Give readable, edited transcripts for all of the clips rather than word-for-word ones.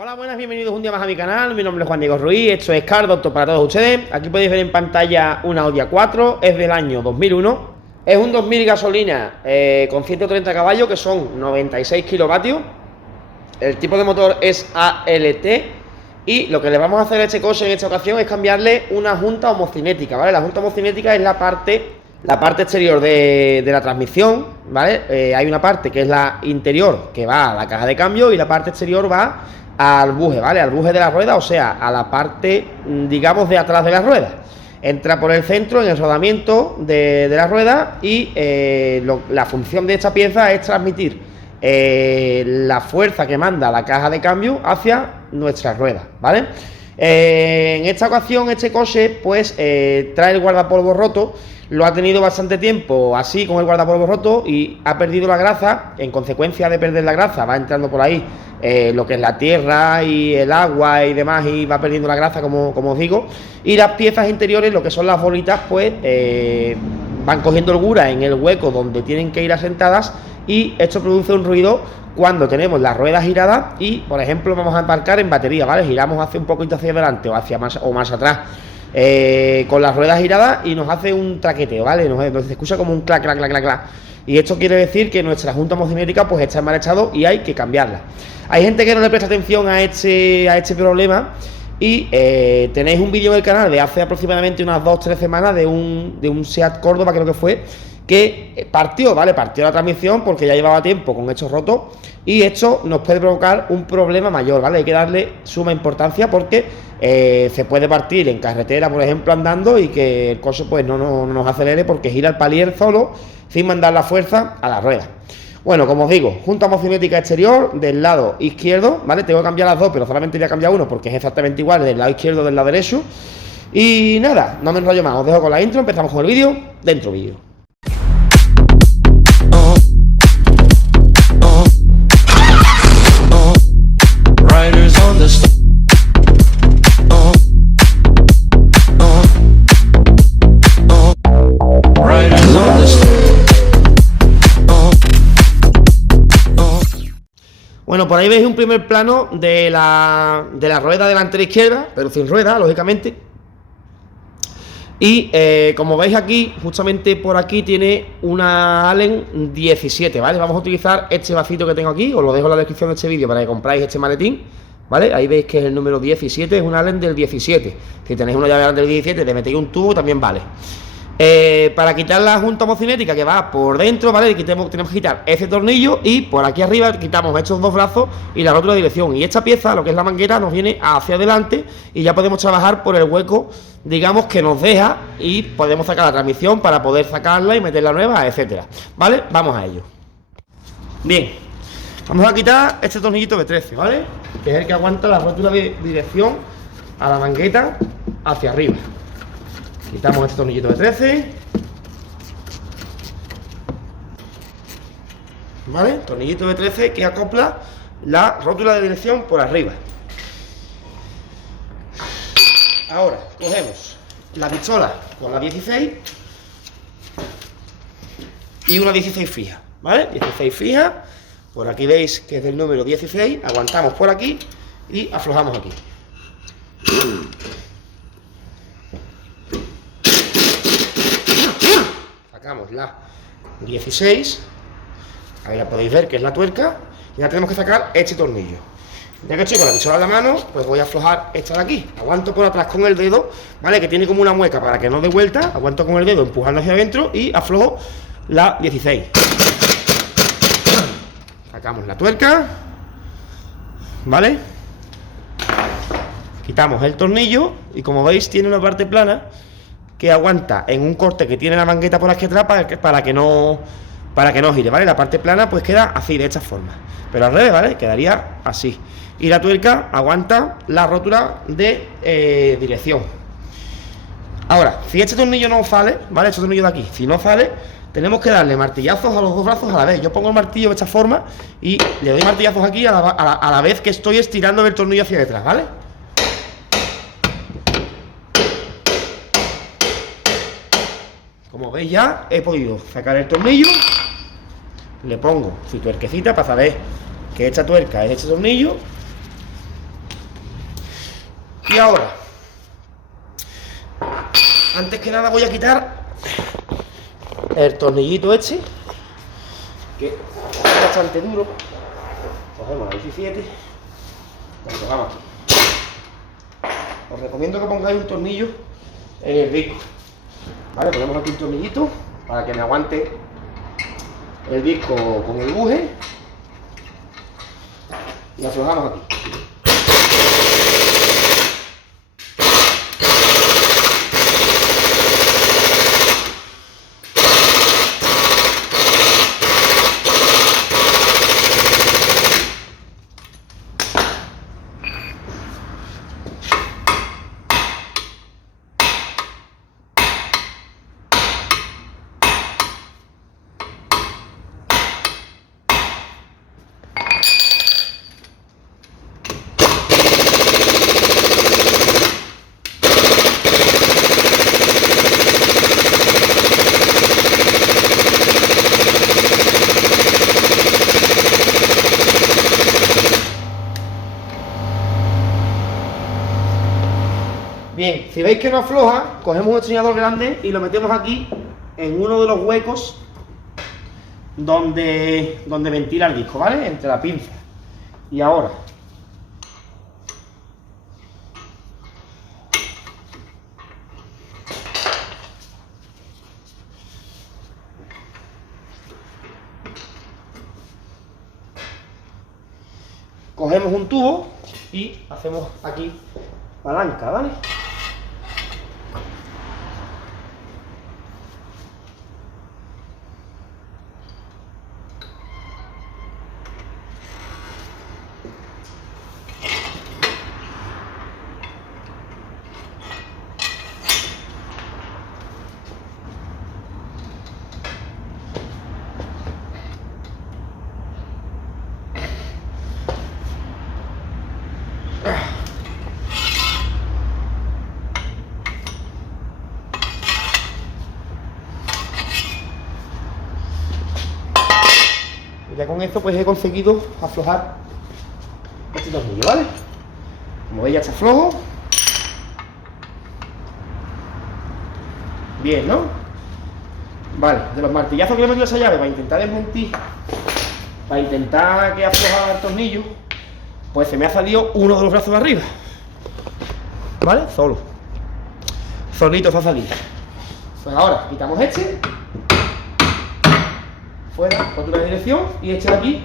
Hola, buenas, bienvenidos un día más a mi canal. Mi nombre es Juan Diego Ruiz, esto es Car Doctor para todos ustedes. Aquí podéis ver en pantalla una Audi A4, es del año 2001. Es un 2000 gasolina con 130 caballos, que son 96 kilovatios. El tipo de motor es ALT. Y lo que le vamos a hacer a este coche en esta ocasión es cambiarle una junta homocinética, ¿vale? La junta homocinética es la parte exterior de la transmisión, ¿vale? Hay una parte que es la interior, que va a la caja de cambio, y la parte exterior va al buje, ¿vale? Al buje de la rueda, o sea, a la parte, digamos, de atrás de la rueda. Entra por el centro en el rodamiento de la rueda y la función de esta pieza es transmitir la fuerza que manda la caja de cambio hacia nuestras ruedas, ¿vale? En esta ocasión este coche pues trae el guardapolvo roto. Lo ha tenido bastante tiempo así con el guardapolvo roto y ha perdido la grasa. En consecuencia de perder la grasa va entrando por ahí lo que es la tierra y el agua y demás, y va perdiendo la grasa, como os digo, y las piezas interiores, lo que son las bolitas, pues van cogiendo holgura en el hueco donde tienen que ir asentadas, y esto produce un ruido cuando tenemos las ruedas giradas y, por ejemplo, vamos a embarcar en batería, ¿vale? Giramos hacia un poquito hacia adelante o hacia más atrás con las ruedas giradas y nos hace un traqueteo, ¿vale? Nos escucha como un clac, clac, clac, clac, clac. Y esto quiere decir que nuestra junta homocinética pues está en mal estado y hay que cambiarla. Hay gente que no le presta atención a este problema, y tenéis un vídeo en el canal de hace aproximadamente unas 2-3 semanas de un Seat Córdoba, creo que fue, que partió, ¿vale? Partió la transmisión porque ya llevaba tiempo con esto roto, y esto nos puede provocar un problema mayor, ¿vale? Hay que darle suma importancia porque se puede partir en carretera, por ejemplo, andando, y que el coche pues no nos acelere porque gira el palier solo sin mandar la fuerza a la rueda. Bueno, como os digo, junta homocinética exterior del lado izquierdo, ¿vale? Tengo que cambiar las dos, pero solamente voy a cambiar uno porque es exactamente igual del lado izquierdo del lado derecho. Y nada, no me enrollo más, os dejo con la intro, empezamos con el vídeo, dentro vídeo. Bueno, por ahí veis un primer plano de la rueda delantera izquierda, pero sin rueda, lógicamente. Y como veis aquí, justamente por aquí tiene una Allen 17, ¿vale? Vamos a utilizar este vasito que tengo aquí, os lo dejo en la descripción de este vídeo para que compráis este maletín, ¿vale? Ahí veis que es el número 17, es un Allen del 17. Si tenéis una llave del 17, le metéis un tubo, también vale. Para quitar la junta homocinética que va por dentro, ¿vale? Tenemos que quitar ese tornillo, y por aquí arriba quitamos estos dos brazos y la rótula de dirección. Y esta pieza, lo que es la manguera, nos viene hacia adelante y ya podemos trabajar por el hueco, digamos, que nos deja, y podemos sacar la transmisión para poder sacarla y meterla nueva, etcétera, ¿vale? Vamos a ello. Bien, vamos a quitar este tornillito de 13, ¿vale? Que es el que aguanta la rótula de dirección a la mangueta hacia arriba. Quitamos este tornillito de 13, ¿vale? Tornillito de 13 que acopla la rótula de dirección por arriba. Ahora cogemos la pistola con la 16 y una 16 fija, ¿vale? 16 fija, por aquí veis que es del número 16, aguantamos por aquí y aflojamos aquí. Sacamos la 16, ahí la podéis ver que es la tuerca, y ya tenemos que sacar este tornillo. Ya que estoy con la pistola en la mano, pues voy a aflojar esta de aquí. Aguanto por atrás con el dedo, ¿vale? Que tiene como una mueca para que no dé vuelta. Aguanto con el dedo empujando hacia adentro y aflojo la 16. Sacamos la tuerca, ¿vale? Quitamos el tornillo y, como veis, tiene una parte plana que aguanta en un corte que tiene la mangueta por aquí atrás para que no gire, ¿vale? La parte plana pues queda así, de esta forma, pero al revés, ¿vale? Quedaría así. Y la tuerca aguanta la rótula de dirección. Ahora, si este tornillo no sale, ¿vale? Este tornillo de aquí, si no sale, tenemos que darle martillazos a los dos brazos a la vez. Yo pongo el martillo de esta forma y le doy martillazos aquí a la vez que estoy estirando el tornillo hacia detrás, ¿vale? Como veis, ya he podido sacar el tornillo, le pongo su tuerquecita para saber que esta tuerca es este tornillo, Y ahora, antes que nada voy a quitar el tornillito este, que es bastante duro. Cogemos la 17, lo colocamos aquí. Os recomiendo que pongáis un tornillo en el disco. Vale, ponemos aquí un tornillito para que me aguante el disco con el buje y aflojamos aquí. Bien, si veis que no afloja, cogemos un destornillador grande y lo metemos aquí en uno de los huecos donde ventila el disco, ¿vale? Entre la pinza. Y ahora cogemos un tubo y hacemos aquí palanca, ¿vale? Ya con esto pues he conseguido aflojar este tornillo, ¿vale? Como veis ya está flojo. Bien, ¿no? Vale, de los martillazos que le he metido a esa llave para intentar desmentir, para intentar que aflojara el tornillo, pues se me ha salido uno de los brazos de arriba. ¿Vale? Solito se ha salido. Pues ahora quitamos este, fuera, otra dirección, y este de aquí.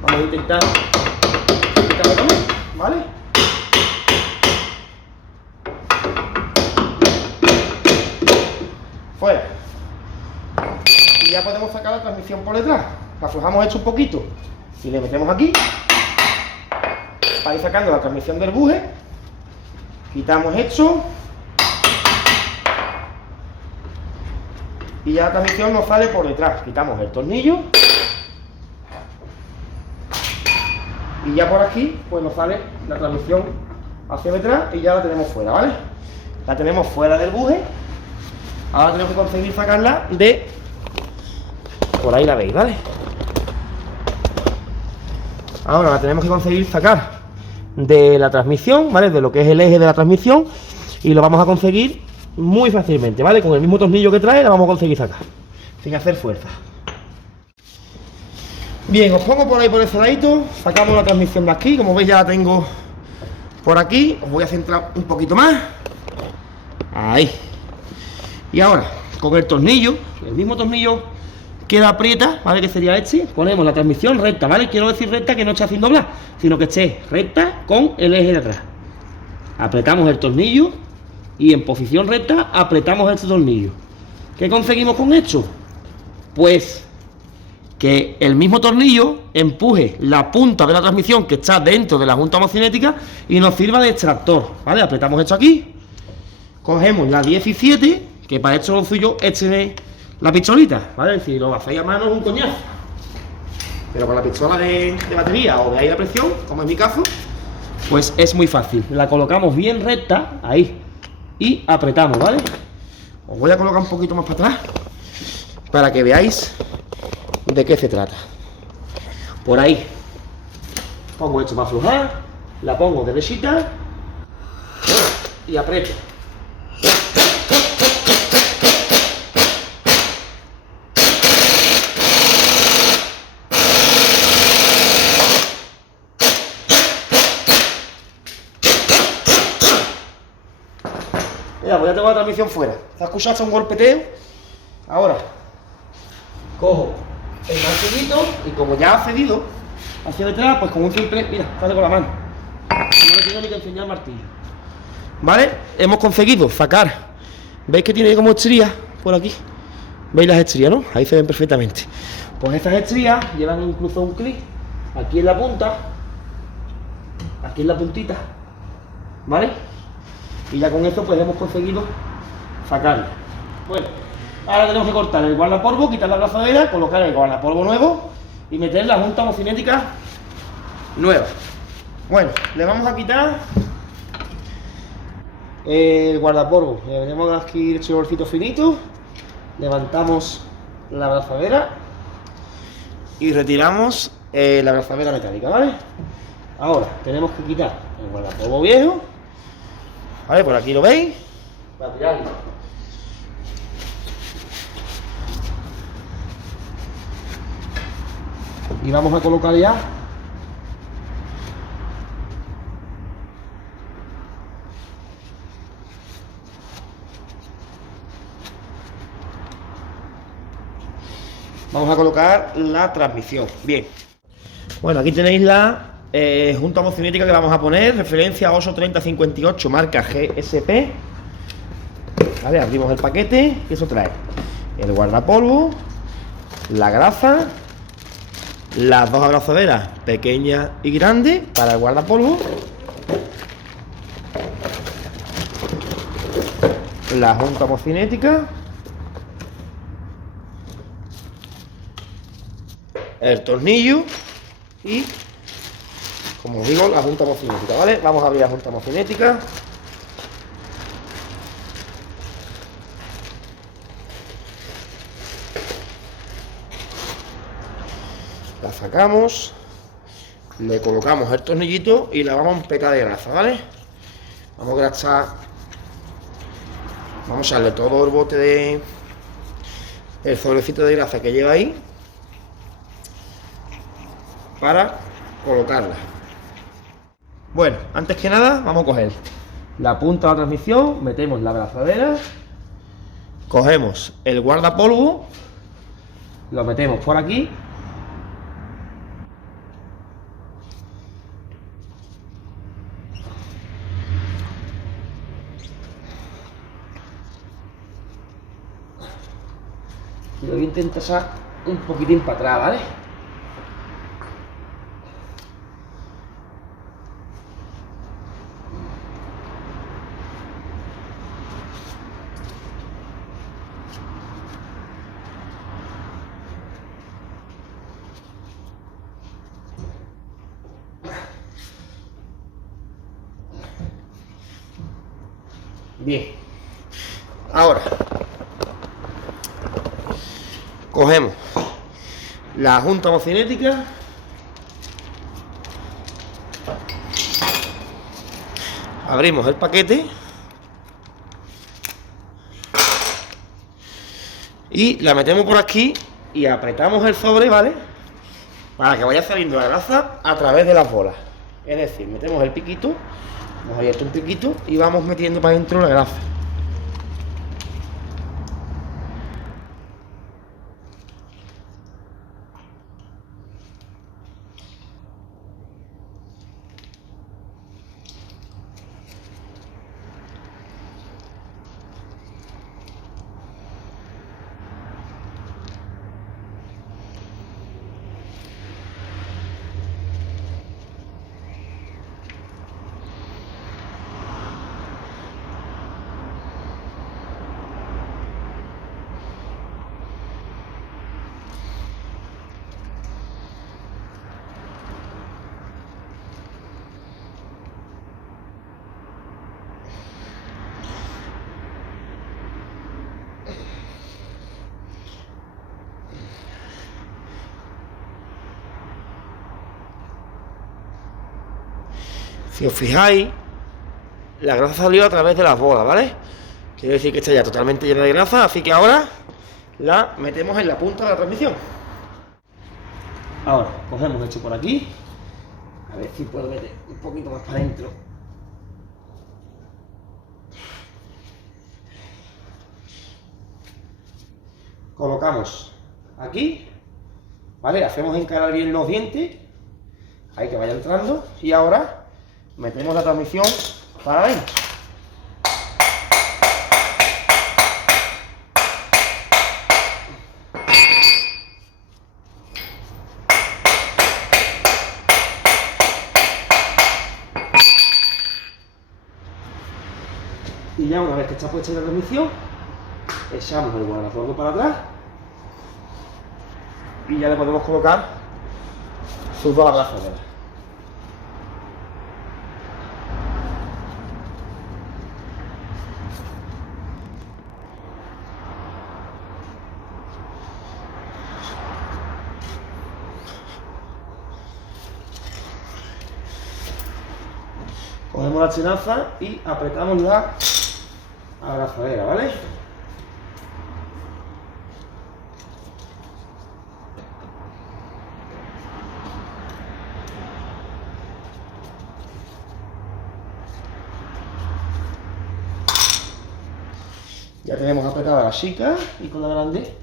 Vamos a intentar quitarlo también, ¿vale? Fuera. Y ya podemos sacar la transmisión por detrás. Aflojamos esto un poquito y le metemos aquí para ir sacando la transmisión del buje. Quitamos esto y ya la transmisión nos sale por detrás. Quitamos el tornillo y ya por aquí pues nos sale la transmisión hacia detrás y ya la tenemos fuera, ¿vale? La tenemos fuera del buje. Ahora tenemos que conseguir sacarla de... Por ahí la veis, ¿vale? Ahora la tenemos que conseguir sacar de la transmisión, ¿vale? De lo que es el eje de la transmisión. Y lo vamos a conseguir muy fácilmente, ¿vale? Con el mismo tornillo que trae la vamos a conseguir sacar sin hacer fuerza. Bien, os pongo por ahí por ese ladito. Sacamos la transmisión de aquí. Como veis ya la tengo por aquí. Os voy a centrar un poquito más. Ahí. Y ahora, con el tornillo, el mismo tornillo que la aprieta, ¿vale? Que sería este, ponemos la transmisión recta, ¿vale? Quiero decir recta que no esté haciendo doblar, sino que esté recta con el eje de atrás. Apretamos el tornillo y en posición recta apretamos este tornillo. ¿Qué conseguimos con esto? Pues que el mismo tornillo empuje la punta de la transmisión que está dentro de la junta homocinética y nos sirva de extractor, ¿vale? Apretamos esto aquí, cogemos la 17, que para esto lo suyo es la pistolita, ¿vale? Si lo hacéis a mano es un coñazo, pero con la pistola de batería o de aire a presión, como es mi caso, pues es muy fácil. La colocamos bien recta, ahí, y apretamos, ¿vale? Os voy a colocar un poquito más para atrás para que veáis de qué se trata. Por ahí pongo esto para aflojar La pongo derechita y aprieto. Mira, pues ya tengo la transmisión fuera. ¿Te has escuchado hasta un golpeteo? Ahora, cojo el martillito y como ya ha cedido hacia detrás, pues con un simple... Mira, sale con la mano. No le tengo ni que enseñar el martillo. ¿Vale? Hemos conseguido sacar. ¿Veis que tiene como estrías por aquí? ¿Veis las estrías, no? Ahí se ven perfectamente. Pues estas estrías llevan incluso un clic aquí en la punta, aquí en la puntita, ¿vale? Y ya con esto pues hemos conseguido sacarlo. Bueno, ahora tenemos que cortar el guardapolvo, quitar la abrazadera, colocar el guardapolvo nuevo y meter la junta homocinética nueva. Bueno, le vamos a quitar el guardapolvo. Le tenemos aquí el chivorcito finito, levantamos la abrazadera y retiramos la abrazadera metálica, ¿vale? Ahora tenemos que quitar el guardapolvo viejo. Vale, por aquí lo veis. Para tirarlo. Y vamos a colocar ya la transmisión. Bien. Bueno, aquí tenéis la junta homocinética que vamos a poner, referencia 83058, marca GSP. Vale, abrimos el paquete y eso trae el guardapolvo, la grasa, las dos abrazaderas pequeñas y grandes para el guardapolvo, la junta homocinética, el tornillo y, como os digo, la junta homocinética, ¿vale? Vamos a abrir la junta homocinética. La sacamos, le colocamos el tornillito y la vamos a empetar de grasa, ¿vale? Vamos a grasar, vamos a echarle todo el bote de el sobrecito de grasa que lleva ahí para colocarla. Bueno, antes que nada vamos a coger la punta de la transmisión, metemos la abrazadera, cogemos el guardapolvo, lo metemos por aquí y lo voy a intentar echar un poquitín para atrás, ¿vale? Bien, ahora cogemos la junta homocinética, abrimos el paquete y la metemos por aquí y apretamos el sobre, ¿vale? Para que vaya saliendo la grasa a través de las bolas. Es decir, metemos el piquito, hemos abierto un piquito y vamos metiendo para adentro la grasa. Si os fijáis, la grasa salió a través de las bolas, ¿vale? Quiere decir que está ya totalmente llena de grasa, así que ahora la metemos en la punta de la transmisión. Ahora, cogemos esto por aquí. A ver si puedo meter un poquito más para adentro. Colocamos aquí, ¿vale? Hacemos encarar bien los dientes, ahí que vaya entrando, y ahora metemos la transmisión para adentro. Y ya una vez que está puesta la transmisión, echamos el guardafuego para atrás y ya le podemos colocar sus dos abrazaderas. Cogemos la tenaza y apretamos la abrazadera, ¿vale? Ya tenemos apretada la chica y con la grande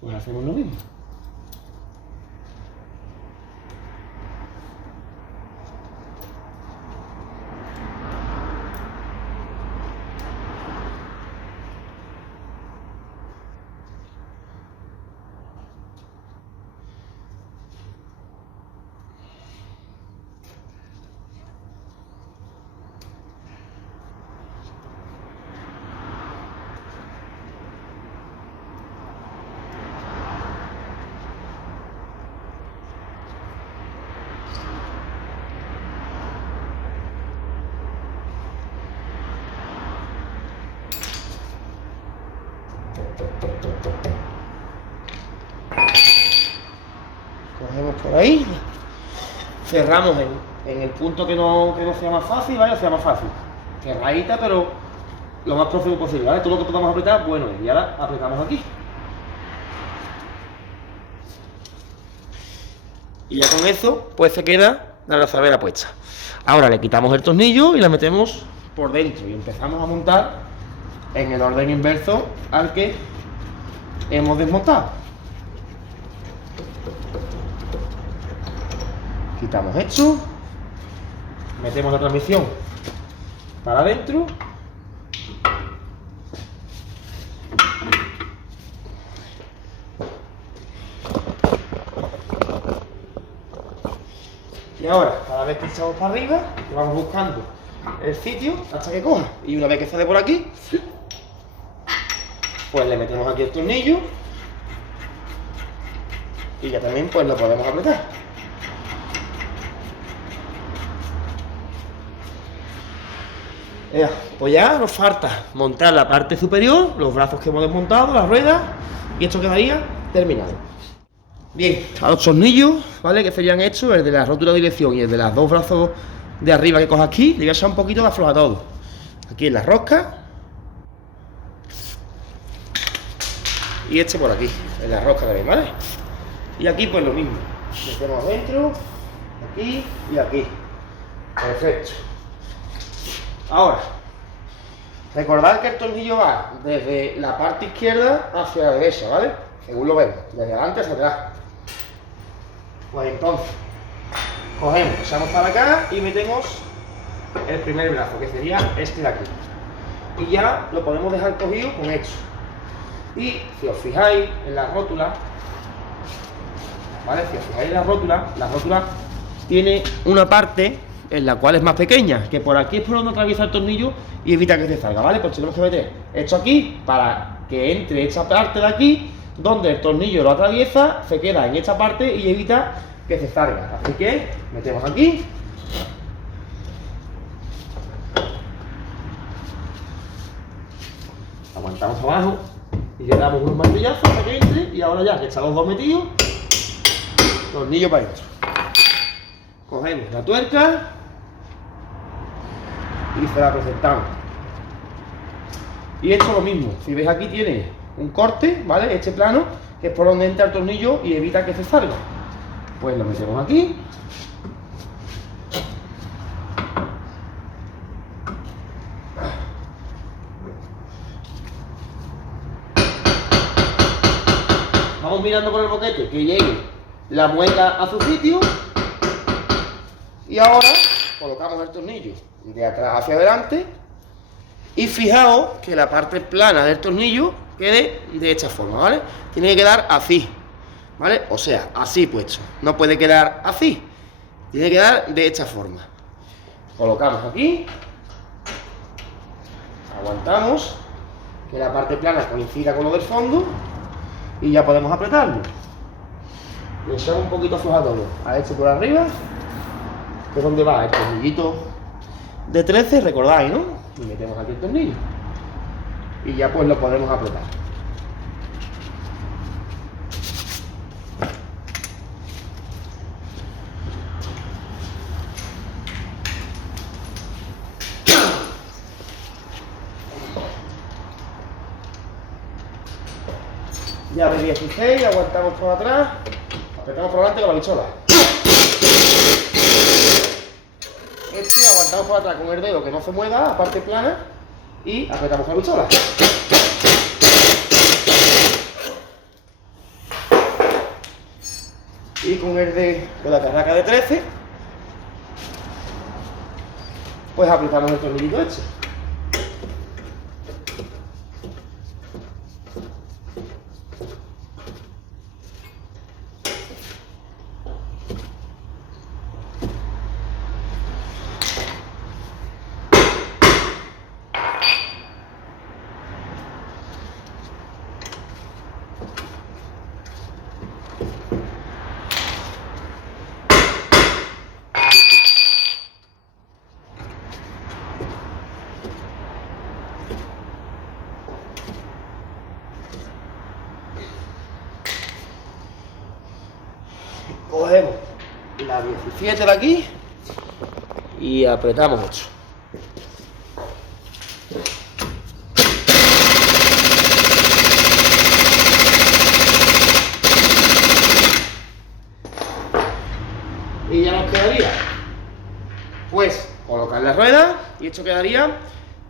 pues hacemos lo mismo. Cogemos por ahí, cerramos en el punto que no sea más fácil, ¿vale? Sea más fácil. Cerradita, pero lo más próximo posible, ¿vale? Todo lo que podamos apretar, bueno, y ahora apretamos aquí. Y ya con eso, pues se queda la abrazadera puesta. Ahora le quitamos el tornillo y la metemos por dentro y empezamos a montar en el orden inverso al que hemos desmontado. Quitamos esto, metemos la transmisión para adentro y ahora cada vez que echamos para arriba vamos buscando el sitio hasta que coja, y una vez que sale por aquí pues le metemos aquí el tornillo y ya también pues lo podemos apretar. Pues ya nos falta montar la parte superior, los brazos que hemos desmontado, las ruedas, y esto quedaría terminado. Bien, a los tornillos, ¿vale? Que serían estos, el de la rótula de dirección y el de los dos brazos de arriba que coge aquí, le voy a echar un poquito de afloja todo. Aquí en la rosca. Y este por aquí, en la rosca también, ¿vale? Y aquí pues lo mismo. Metemos adentro, aquí y aquí. Perfecto. Ahora, recordad que el tornillo va desde la parte izquierda hacia la derecha, ¿vale? Según lo vemos, desde adelante hacia atrás. Pues entonces, cogemos, echamos para acá y metemos el primer brazo, que sería este de aquí. Y ya lo podemos dejar cogido con esto. Y si os fijáis en la rótula, ¿vale? Si os fijáis en la rótula tiene una parte en la cual es más pequeña, que por aquí es por donde atraviesa el tornillo y evita que se salga, ¿vale? Pues tenemos que meter esto aquí para que entre esta parte de aquí, donde el tornillo lo atraviesa, se queda en esta parte y evita que se salga. Así que metemos aquí. Aguantamos abajo y le damos unos martillazos para que entre, y ahora ya que están los dos metidos, tornillo para adentro. Cogemos la tuerca y se la presentamos. Y esto lo mismo, si ves aquí tiene un corte, ¿vale? Este plano, que es por donde entra el tornillo y evita que se salga. Pues lo metemos aquí. Vamos mirando por el boquete que llegue la mueca a su sitio. Y ahora colocamos el tornillo de atrás hacia adelante. Y fijaos que la parte plana del tornillo quede de esta forma, ¿vale? Tiene que quedar así, ¿vale? O sea, así puesto. No puede quedar así. Tiene que quedar de esta forma. Colocamos aquí. Aguantamos que la parte plana coincida con lo del fondo. Y ya podemos apretarlo. Le echamos un poquito aflojador a este por arriba, que es donde va el tornillito de 13, recordáis, ¿no? Y metemos aquí el tornillo. Y ya pues lo podemos apretar. Llave 16, aguantamos por atrás, apretamos por delante con la bichola. Este aguantamos por atrás con el dedo que no se mueva, a parte plana, y apretamos con la bichola. Y con el de la carraca de 13, pues apretamos el tornillito este. Cogemos la 17 de aquí y apretamos 8. Y ya nos quedaría pues colocar la rueda y esto quedaría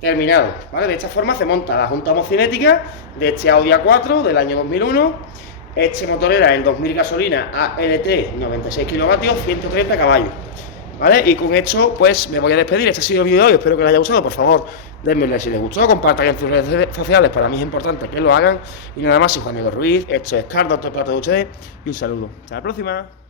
terminado, ¿vale? De esta forma se monta la junta homocinética de este Audi A4 del año 2001. Este motor era el 2000 gasolina ALT, 96 kilovatios, 130 caballos, ¿vale? Y con esto pues me voy a despedir. Este ha sido el vídeo de hoy, espero que les haya gustado. Por favor, denme like si les gustó, compartan en sus redes sociales, para mí es importante que lo hagan. Y nada más, soy Juan Diego Ruiz, esto es Cardo, todo el plato de ustedes, y un saludo. Hasta la próxima.